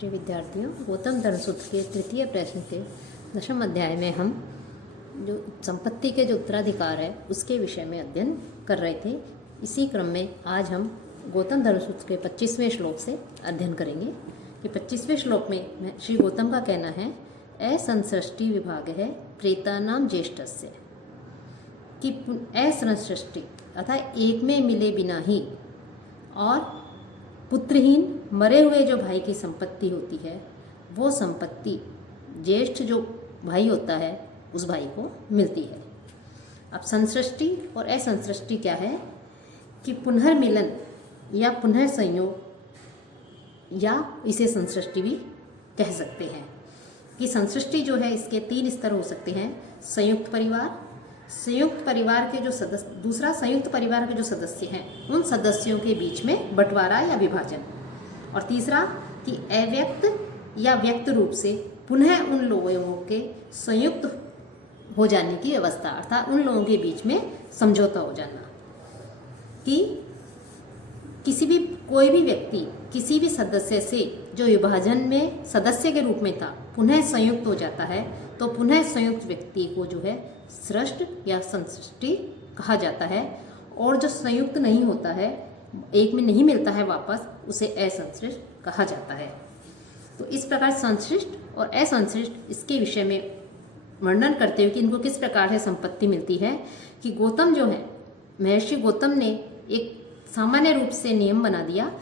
प्रिय विद्यार्थियों, गौतम धर्म सूत्र के तृतीय प्रश्न के 10वें अध्याय में हम जो संपत्ति के जो उत्तराधिकार है उसके विषय में अध्ययन कर रहे थे। इसी क्रम में आज हम गौतम धर्म सूत्र के 25वें श्लोक से अध्ययन करेंगे कि 25वें श्लोक में श्री गौतम का कहना है, असंसृष्टि विभाग है प्रेतानाम ज्येष्ठस्य, कि असंसृष्टि अर्थात एक में मिले बिना ही और पुत्रहीन मरे हुए जो भाई की संपत्ति होती है वो संपत्ति ज्येष्ठ जो भाई होता है उस भाई को मिलती है। अब संसृष्टि और असंसृष्टि क्या है कि पुनर्मिलन या पुनर्संयोग या इसे संसृष्टि भी कह सकते हैं। कि संसृष्टि जो है इसके 3 स्तर हो सकते हैं। संयुक्त परिवार के जो सदस्य, दूसरा संयुक्त परिवार के जो सदस्य हैं उन सदस्यों के बीच में बंटवारा या विभाजन, और तीसरा कि अव्यक्त या व्यक्त रूप से पुनः उन लोगों के संयुक्त हो जाने की अवस्था, अर्थात उन लोगों के बीच में समझौता हो जाना। कि कोई भी व्यक्ति किसी भी सदस्य से जो विभाजन में सदस्य के रूप में था पुनः संयुक्त हो जाता है तो पुनः संयुक्त व्यक्ति को जो है सृष्ट या संसृष्टि कहा जाता है, और जो संयुक्त नहीं होता है, एक में नहीं मिलता है वापस, उसे असंसृष्ट कहा जाता है। तो इस प्रकार संसृष्ट और असंसृष्ट इसके विषय में वर्णन करते हुए कि इनको किस प्रकार से संपत्ति मिलती है, कि गौतम जो है, महर्षि गौतम ने एक सामान्य रूप से नियम बना दिया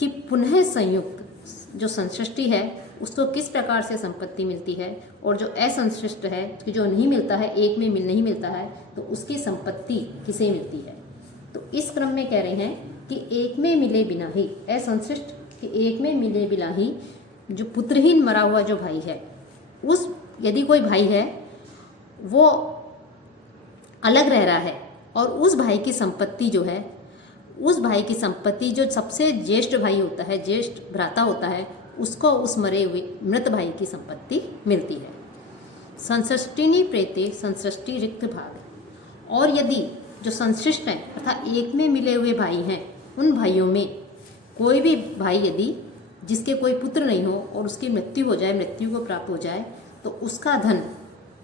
कि पुनः संयुक्त जो संसृष्टि है उसको किस प्रकार से संपत्ति मिलती है, और जो असंसृष्ट है कि जो नहीं मिलता है, एक में नहीं मिलता है, तो उसकी संपत्ति किसे मिलती है। तो इस क्रम में कह रहे हैं कि एक में मिले बिना ही, असंसृष्ट कि एक में मिले बिना ही जो पुत्रहीन मरा हुआ जो भाई है, उस यदि कोई भाई है वो अलग रह रहा है और उस भाई की संपत्ति जो है, उस भाई की संपत्ति जो सबसे ज्येष्ठ भाई होता है, ज्येष्ठ भ्राता होता है, उसको उस मरे हुए मृत भाई की संपत्ति मिलती है। संसृष्टिनी प्रेते संसृष्टि रिक्त भाग। और यदि जो संसृष्ट है अर्थात एक में मिले हुए भाई हैं, उन भाइयों में कोई भी भाई यदि जिसके कोई पुत्र नहीं हो और उसकी मृत्यु हो जाए, मृत्यु को प्राप्त हो जाए, तो उसका धन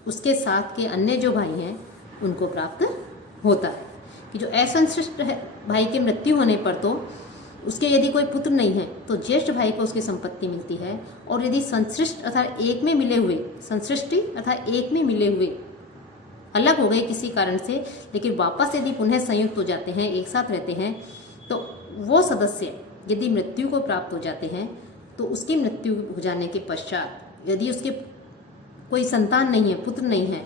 उसके साथ के अन्य जो भाई हैं उनको प्राप्त होता है। कि जो असंसृष्ट है भाई की मृत्यु होने पर तो उसके यदि कोई पुत्र नहीं है तो ज्येष्ठ भाई को उसकी संपत्ति मिलती है, और यदि संसृष्ट अर्थात एक में मिले हुए, संसृष्टि अर्थात एक में मिले हुए अलग हो गए किसी कारण से, लेकिन वापस यदि पुनः संयुक्त हो जाते हैं, एक साथ रहते हैं, तो वो सदस्य यदि मृत्यु को प्राप्त हो जाते हैं तो उसकी मृत्यु हो जाने के पश्चात यदि उसके कोई संतान नहीं है, पुत्र नहीं है,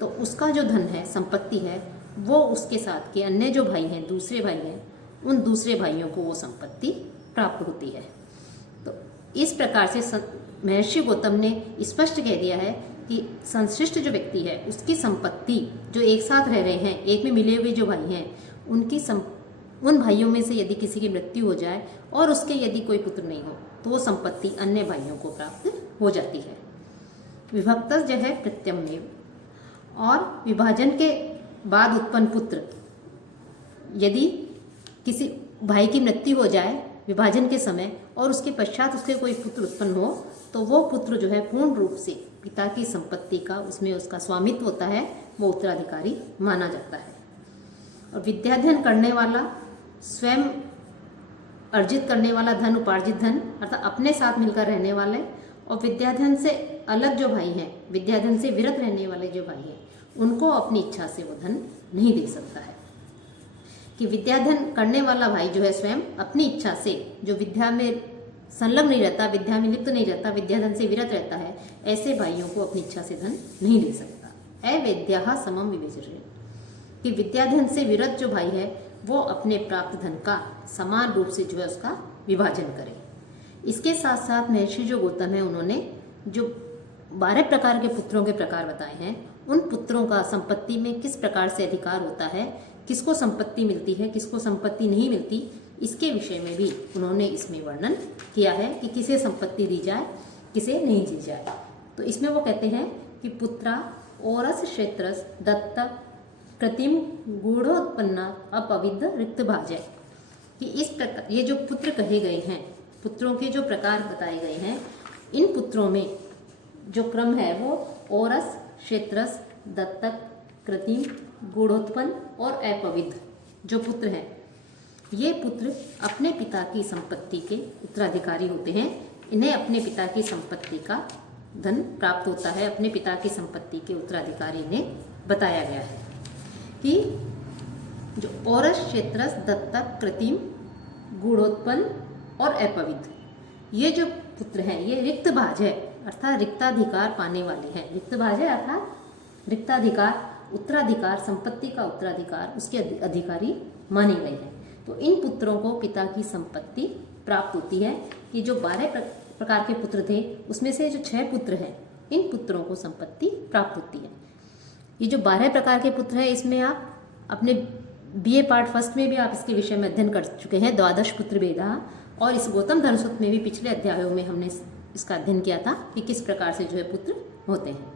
तो उसका जो धन है, संपत्ति है, वो उसके साथ के अन्य जो भाई हैं, दूसरे भाई हैं, उन दूसरे भाइयों को वो संपत्ति प्राप्त होती है। तो इस प्रकार से महर्षि गौतम ने स्पष्ट कह दिया है कि संश्लिष्ट जो व्यक्ति है उसकी संपत्ति, जो एक साथ रह रहे हैं, एक में मिले हुए जो भाई हैं, उनकी उन भाइयों में से यदि किसी की मृत्यु हो जाए और उसके यदि कोई पुत्र नहीं हो तो वो संपत्ति अन्य भाइयों को प्राप्त हो जाती है। विभक्त जो है प्रत्यमेव, और विभाजन के बाद उत्पन्न पुत्र, यदि किसी भाई की मृत्यु हो जाए विभाजन के समय और उसके पश्चात उसके कोई पुत्र उत्पन्न हो तो वो पुत्र जो है पूर्ण रूप से पिता की संपत्ति का, उसमें उसका स्वामित्व होता है, वो उत्तराधिकारी माना जाता है। और विद्याध्ययन करने वाला, स्वयं अर्जित करने वाला धन, उपार्जित धन अर्थात अपने साथ मिलकर रहने वाले, और विद्याध्ययन से अलग जो भाई हैं, विद्याध्ययन से विरत रहने वाले जो भाई हैं, उनको अपनी इच्छा से वो धन नहीं दे सकता है। कि विद्याध्ययन करने वाला भाई जो है स्वयं अपनी इच्छा से, जो विद्या में संलग्न नहीं रहता, विद्या में लिप्त नहीं रहता, विद्याधन से विरत रहता है, ऐसे भाइयों को अपनी इच्छा से धन नहीं दे सकता। अविद्या समम विवेचय, कि विद्याधन से विरत जो भाई है वो अपने प्राप्त धन का समान रूप से जो है उसका विभाजन करे। इसके साथ साथ महर्षि जो गौतम है उन्होंने जो 12 प्रकार के पुत्रों के प्रकार बताए हैं, उन पुत्रों का संपत्ति में किस प्रकार से अधिकार होता है, किसको संपत्ति मिलती है, किसको संपत्ति नहीं मिलती, इसके विषय में भी उन्होंने इसमें वर्णन किया है कि किसे संपत्ति दी जाए, किसे नहीं दी जाए। तो इसमें वो कहते हैं कि पुत्रा ओरस क्षेत्रस दत्त कृतिम गूढ़ोत्पन्ना अपविद्ध रिक्त भाजय, कि इस प्रकार ये जो पुत्र कहे गए हैं, पुत्रों के जो प्रकार बताए गए हैं, इन पुत्रों में जो क्रम है वो औरस, क्षेत्रस, दत्तक, कृत्रिम, गूढ़ोत्पन्न और अपविद्ध जो पुत्र हैं, ये पुत्र अपने पिता की संपत्ति के उत्तराधिकारी होते हैं। इन्हें अपने पिता की संपत्ति का धन प्राप्त होता है। अपने पिता की संपत्ति के उत्तराधिकारी इन्हें बताया गया है कि जो औरस, क्षेत्रस, दत्तक, कृत्रिम, गूढ़ोत्पन्न और अपविद्ध, ये जो पुत्र हैं ये रिक्तभाज है, अर्थात रिक्ताधिकार पाने वाले हैं। रिक्तभाज है अर्थात रिक्ताधिकार, उत्तराधिकार, संपत्ति का उत्तराधिकार उसके अधिकारी माने गए हैं। तो इन पुत्रों को पिता की संपत्ति प्राप्त होती है। कि जो 12 प्रकार के पुत्र थे उसमें से जो 6 पुत्र हैं, इन पुत्रों को संपत्ति प्राप्त होती है। ये जो 12 प्रकार के पुत्र हैं, इसमें आप अपने BA पार्ट फर्स्ट में भी आप इसके विषय में अध्ययन कर चुके हैं, द्वादश पुत्र भेदा। और इस गौतम धर्म सूत्र में भी पिछले अध्यायों में हमने इसका अध्ययन किया था कि किस प्रकार से जो है पुत्र होते हैं।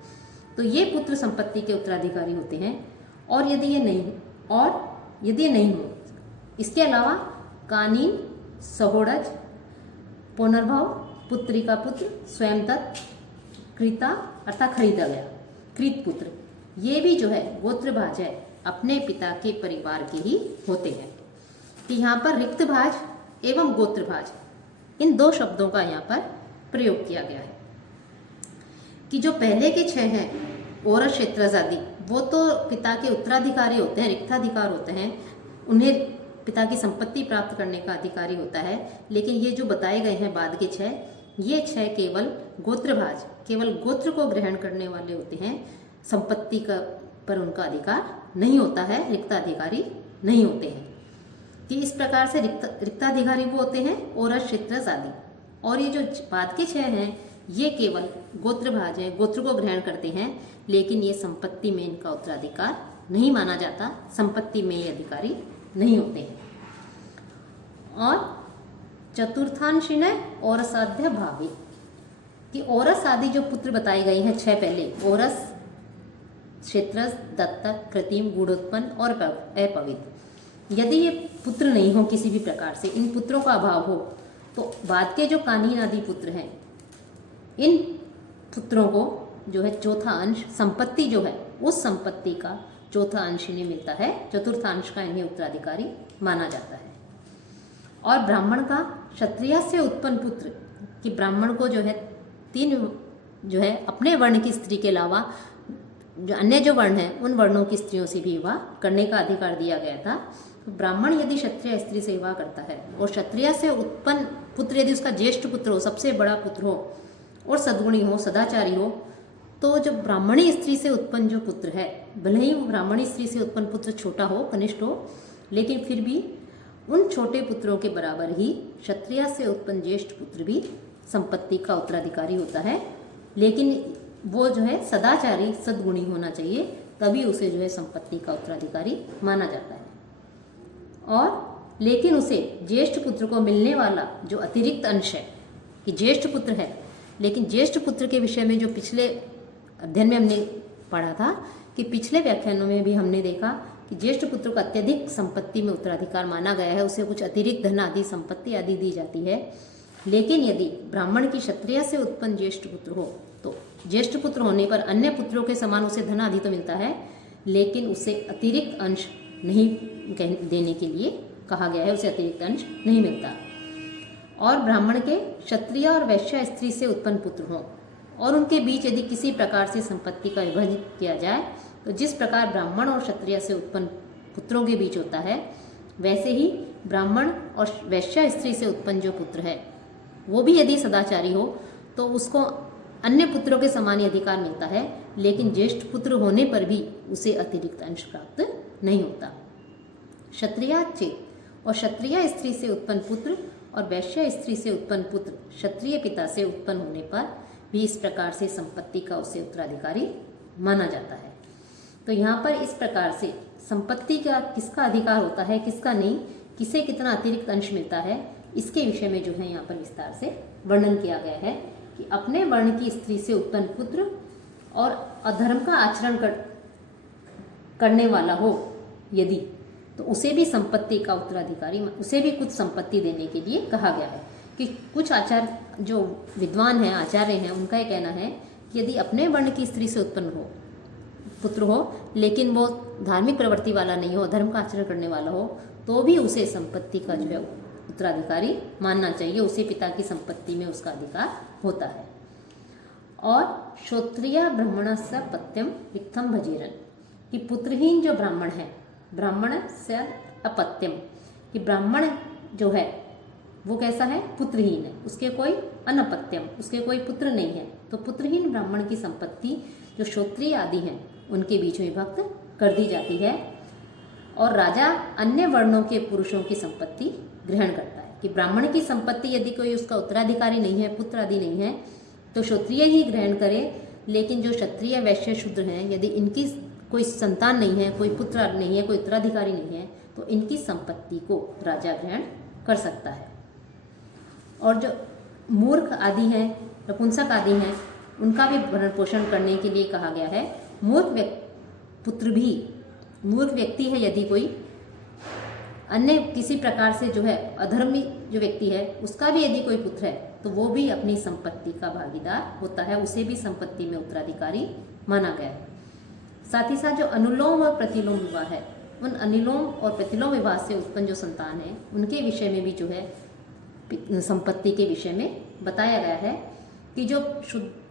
तो ये पुत्र संपत्ति के उत्तराधिकारी होते हैं। और यदि ये नहीं हो, इसके अलावा कानीन, सहोड़ज, पुनर्भव, पुत्री का पुत्र, स्वयंदत्त, कृता अर्थात खरीदा गया, कृत पुत्र, ये भी जो है गोत्रभाज है, अपने पिता के परिवार के ही होते हैं। तो यहाँ पर रिक्तभाज एवं गोत्रभाज इन 2 शब्दों का यहाँ पर प्रयोग किया गया है। कि जो पहले के 6 हैं, औरस, क्षेत्रस आदि, वो तो पिता के उत्तराधिकारी होते हैं, रिक्ताधिकार होते हैं, उन्हें पिता की संपत्ति प्राप्त करने का अधिकारी होता है। लेकिन ये जो बताए गए हैं बाद के 6, ये 6 केवल गोत्रभाज, केवल गोत्र को ग्रहण करने वाले होते हैं। संपत्ति का पर उनका अधिकार नहीं होता है, रिक्ताधिकारी नहीं होते हैं। कि इस प्रकार से रिक्ताधिकारी वो होते हैं औरस, क्षेत्रस आदि। और ये जो बाद के 6 हैं ये केवल गोत्रभाज हैं, गोत्र को ग्रहण करते हैं, लेकिन ये संपत्ति में इनका उत्तराधिकार नहीं माना जाता, संपत्ति में ये अधिकारी नहीं होते हैं। और चतुर्थांशिन औरसाध्य भावी, कि औरस आदि जो पुत्र बताए गए हैं 6 पहले, औरस, क्षेत्रस, दत्तक, कृत्रिम, गूढ़ोत्पन्न और अपविद्ध, यदि ये पुत्र नहीं हो किसी भी प्रकार से, इन पुत्रों का अभाव हो, तो बाद के जो कानीन आदि पुत्र हैं, इन पुत्रों को जो है चौथा अंश संपत्ति जो है उस संपत्ति का चौथा अंश इन्हें मिलता है, चतुर्थांश का इन्हें उत्तराधिकारी माना जाता है। और ब्राह्मण का क्षत्रिय से उत्पन्न पुत्र, कि ब्राह्मण को जो है 3 जो है अपने वर्ण की स्त्री के अलावा जो अन्य जो वर्ण है उन वर्णों की स्त्रियों से भी विवाह करने का अधिकार दिया गया था। तो ब्राह्मण यदि क्षत्रिय स्त्री से विवाह करता है और क्षत्रिय से उत्पन्न पुत्र यदि उसका ज्येष्ठ पुत्र हो, सबसे बड़ा पुत्र हो और सद्गुणी हो, सदाचारी हो, तो जो ब्राह्मणी स्त्री से उत्पन्न जो पुत्र है, भले ही वो ब्राह्मणी स्त्री से उत्पन्न पुत्र छोटा हो, कनिष्ठ हो, लेकिन फिर भी उन छोटे पुत्रों के बराबर ही क्षत्रिय से उत्पन्न ज्येष्ठ पुत्र भी संपत्ति का उत्तराधिकारी होता है। लेकिन वो जो है सदाचारी, सद्गुणी होना चाहिए, तभी उसे जो है संपत्ति का उत्तराधिकारी माना जाता है। और लेकिन उसे ज्येष्ठ पुत्र को मिलने वाला जो अतिरिक्त अंश है, कि ज्येष्ठ पुत्र है, लेकिन ज्येष्ठ पुत्र के विषय में जो पिछले अध्ययन में हमने पढ़ा था, कि पिछले व्याख्यानों में भी हमने देखा कि ज्येष्ठ पुत्र को अत्यधिक संपत्ति में उत्तराधिकार माना गया है, उसे कुछ अतिरिक्त धन आदि संपत्ति आदि दी जाती है। लेकिन यदि ब्राह्मण की क्षत्रिय से उत्पन्न ज्येष्ठ पुत्र हो, तो ज्येष्ठ पुत्र होने पर अन्य पुत्रों के समान उसे धन आदि तो मिलता है, लेकिन उसे अतिरिक्त अंश नहीं देने के लिए कहा गया है, उसे अतिरिक्त अंश नहीं मिलता। और ब्राह्मण के क्षत्रिय और वैश्य स्त्री से उत्पन्न पुत्र हों और उनके बीच यदि किसी प्रकार से संपत्ति का विभाजन किया जाए, तो जिस प्रकार ब्राह्मण और क्षत्रिय से उत्पन्न पुत्रों के बीच होता है, वैसे ही ब्राह्मण और वैश्य स्त्री से उत्पन्न जो पुत्र है वो भी यदि सदाचारी हो तो उसको अन्य पुत्रों के समान ही अधिकार मिलता है, लेकिन ज्येष्ठ पुत्र होने पर भी उसे अतिरिक्त अंश प्राप्त नहीं होता। क्षत्रिय चेत और क्षत्रिय स्त्री से उत्पन्न पुत्र और वैश्य स्त्री से उत्पन्न पुत्र क्षत्रिय पिता से उत्पन्न होने पर भी इस प्रकार से संपत्ति का उसे उत्तराधिकारी माना जाता है। तो यहाँ पर इस प्रकार से संपत्ति का किसका अधिकार होता है, किसका नहीं, किसे कितना अतिरिक्त अंश मिलता है, इसके विषय में जो है यहाँ पर विस्तार से वर्णन किया गया है। कि अपने वर्ण की स्त्री से उत्पन्न पुत्र और अधर्म का आचरण करने वाला हो यदि, तो उसे भी संपत्ति का उत्तराधिकारी, उसे भी कुछ संपत्ति देने के लिए कहा गया है। कि कुछ आचार्य जो विद्वान हैं, आचार्य हैं, उनका ये कहना है कि यदि अपने वर्ण की स्त्री से उत्पन्न हो पुत्र हो, लेकिन वो धार्मिक प्रवृत्ति वाला नहीं हो, धर्म का आचरण करने वाला हो, तो भी उसे संपत्ति का जो है उत्तराधिकारी मानना चाहिए, उसे पिता की संपत्ति में उसका अधिकार होता है। और श्रोत्रिय ब्राह्मण से पत्यम रिक्तम भजीरन, कि पुत्रहीन जो ब्राह्मण है, ब्राह्मण से अपत्यम, कि ब्राह्मण जो है वो कैसा है, पुत्रहीन है, उसके कोई अनपत्यम, उसके कोई पुत्र नहीं है, तो पुत्रहीन ब्राह्मण की संपत्ति जो श्रोत्रिय आदि हैं उनके बीच में विभक्त कर दी जाती है। और राजा अन्य वर्णों के पुरुषों की संपत्ति ग्रहण करता है, कि ब्राह्मण की संपत्ति यदि कोई उसका उत्तराधिकारी नहीं है, पुत्र आदि नहीं है, तो क्षत्रिय ही ग्रहण करे, लेकिन जो क्षत्रिय वैश्य शूद्र हैं, यदि इनकी कोई संतान नहीं है, कोई पुत्र नहीं है, कोई उत्तराधिकारी नहीं है, तो इनकी संपत्ति को राजा ग्रहण कर सकता है। और जो मूर्ख आदि हैं, नपुंसक आदि हैं, उनका भी भरण पोषण करने के लिए कहा गया है। पुत्र भी मूर्ख व्यक्ति है, यदि कोई अन्य किसी प्रकार से जो है अधर्मी जो व्यक्ति है, उसका भी यदि कोई पुत्र है, तो वो भी अपनी संपत्ति का भागीदार होता है, उसे भी संपत्ति में उत्तराधिकारी माना गया है। साथ ही साथ जो अनुलोम और प्रतिलोम विवाह है, उन अनुलोम और प्रतिलोम विवाह से उत्पन्न जो संतान है, उनके विषय में भी जो है संपत्ति के विषय में बताया गया है कि जो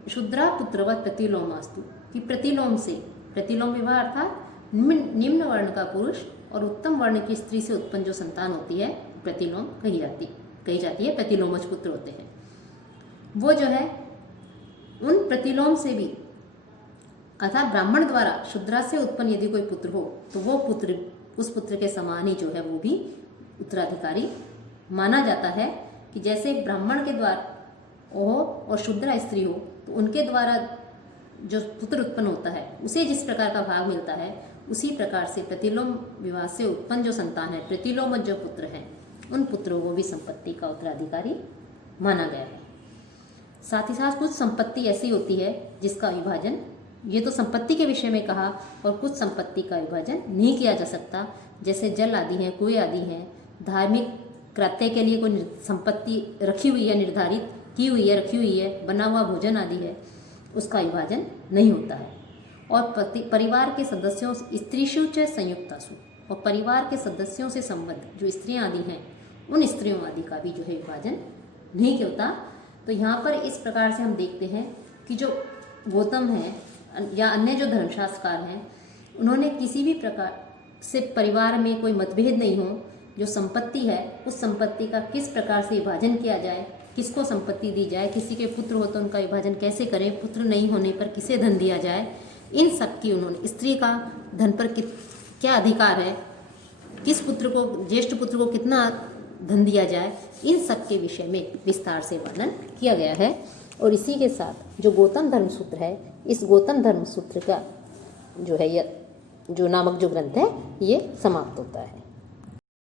शूद्रा पुत्रवत प्रतिलोमास्तु, कि प्रतिलोम से, प्रतिलोम विवाह अर्थात निम्न वर्ण का पुरुष और उत्तम वर्ण की स्त्री से उत्पन्न जो संतान होती है, प्रतिलोम कही जाती है, प्रतिलोमज पुत्र होते हैं। वो जो है उन प्रतिलोम से भी, अर्थात ब्राह्मण द्वारा शूद्रा से उत्पन्न यदि कोई पुत्र हो, तो वो पुत्र उस पुत्र के समान ही जो है वो भी उत्तराधिकारी माना जाता है। कि जैसे ब्राह्मण के द्वारा हो और शूद्रा स्त्री हो, तो उनके द्वारा जो पुत्र उत्पन्न होता है उसे जिस प्रकार का भाग मिलता है, उसी प्रकार से प्रतिलोम विवाह से उत्पन्न जो संतान है, प्रतिलोमज जो पुत्र हैं, उन पुत्रों को भी संपत्ति का उत्तराधिकारी माना गया है। साथ ही साथ कुछ संपत्ति ऐसी होती है जिसका विभाजन, ये तो संपत्ति के विषय में कहा, और कुछ संपत्ति का विभाजन नहीं किया जा सकता, जैसे जल आदि हैं, कुएं आदि हैं, धार्मिक कृत्य के लिए कोई संपत्ति रखी हुई है, निर्धारित की हुई है, रखी हुई है, बना हुआ भोजन आदि है, उसका विभाजन नहीं होता है। और परिवार के सदस्यों, स्त्रीषु च संयुक्तासु, और परिवार के सदस्यों से संबद्ध जो स्त्रियां आदि हैं, उन स्त्रियों आदि का भी जो है विभाजन नहीं होता। तो यहाँ पर इस प्रकार से हम देखते हैं कि जो गौतम है या अन्य जो धर्मशास्त्रकार हैं, उन्होंने किसी भी प्रकार से परिवार में कोई मतभेद नहीं हो, जो संपत्ति है उस संपत्ति का किस प्रकार से विभाजन किया जाए, किसको संपत्ति दी जाए, किसी के पुत्र हो तो उनका विभाजन कैसे करें, पुत्र नहीं होने पर किसे धन दिया जाए, इन सब की उन्होंने, स्त्री का धन पर क्या अधिकार है, किस पुत्र को, ज्येष्ठ पुत्र को कितना धन दिया जाए, इन सब के विषय में विस्तार से वर्णन किया गया है। और इसी के साथ जो गौतम धर्म सूत्र है, इस गौतम धर्म सूत्र का जो है, जो नामक जो ग्रंथ है, ये समाप्त होता है।